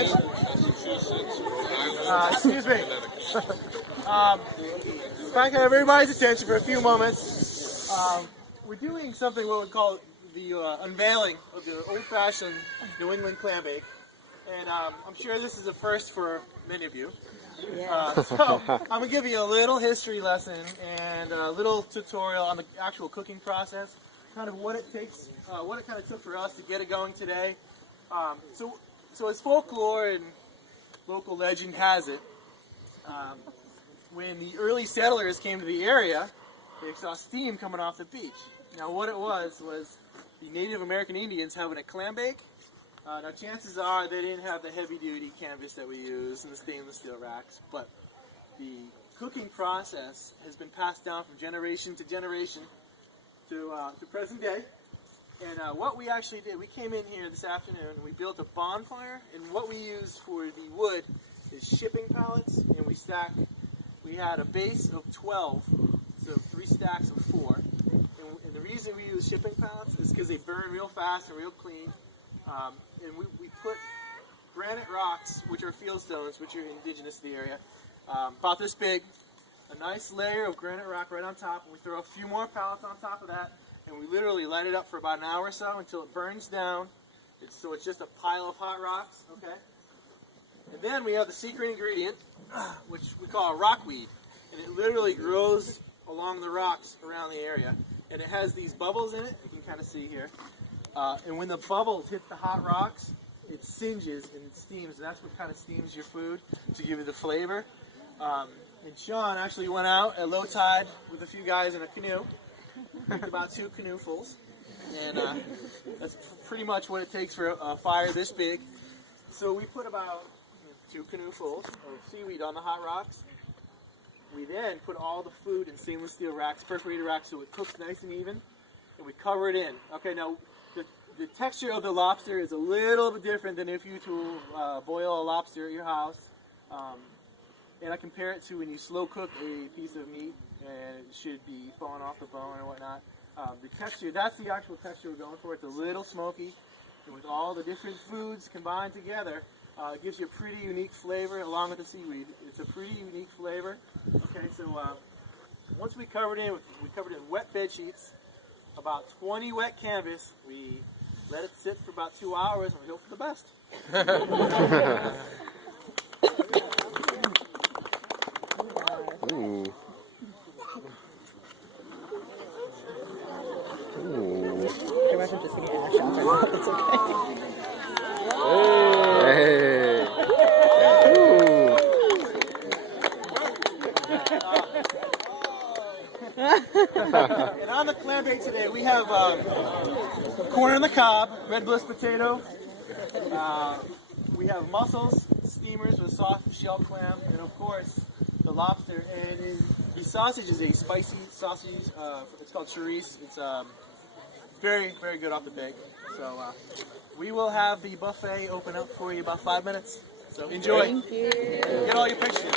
attention. Excuse me. If I can have everybody's attention for a few moments. We're doing something what we call the unveiling of the old-fashioned New England clam bake. And I'm sure this is a first for many of you. So I'm going to give you a little history lesson and a little tutorial on the actual cooking process, kind of what it takes, what it kind of took for us to get it going today. So as folklore and local legend has it, when the early settlers came to the area, they saw steam coming off the beach. Now what it was the Native American Indians having a clam bake. Now chances are they didn't have the heavy-duty canvas that we use and the stainless steel racks, but the cooking process has been passed down from generation to generation to present day. And what we actually did, we came in here this afternoon and we built a bonfire, and what we use for the wood is shipping pallets, and we had a base of 12, so 3 stacks of 4. And the reason we use shipping pallets is because they burn real fast and real clean. And we put granite rocks, which are fieldstones, which are indigenous to the area, about this big, a nice layer of granite rock right on top, and we throw a few more pallets on top of that, and we literally light it up for about an hour or so until it burns down. So it's just a pile of hot rocks, okay? And then we have the secret ingredient, which we call rockweed, and it literally grows along the rocks around the area, and it has these bubbles in it, you can kind of see here. And when the bubbles hit the hot rocks, it singes and it steams, and that's what kind of steams your food to give you the flavor. And Sean actually went out at low tide with a few guys in a canoe, about 2 canoefuls, and that's pretty much what it takes for a fire this big. So we put about 2 canoefuls of seaweed on the hot rocks. We then put all the food in stainless steel racks, perforated racks, so it cooks nice and even, and we cover it in. Okay, now the texture of the lobster is a little bit different than if you to boil a lobster at your house. And I compare it to when you slow cook a piece of meat and it should be falling off the bone or whatnot. The texture, that's the actual texture we're going for. It's a little smoky, and with all the different foods combined together, it gives you a pretty unique flavor along with the seaweed. It's a pretty unique flavor. Okay, so once we covered it in wet bed sheets, about 20 wet canvas. We let it sit for about 2 hours and we hope for the best. Ooh. Ooh. Imagine just getting ash out right now. It's okay. Hey. And on the clam bake today, we have corn on the cob, red bliss potato. We have mussels, steamers with soft shell clam, and of course the lobster. And the sausage is a spicy sausage. It's called chorizo. It's very, very good off the bake. So we will have the buffet open up for you about 5 minutes. So enjoy. Thank you. Get all your pictures.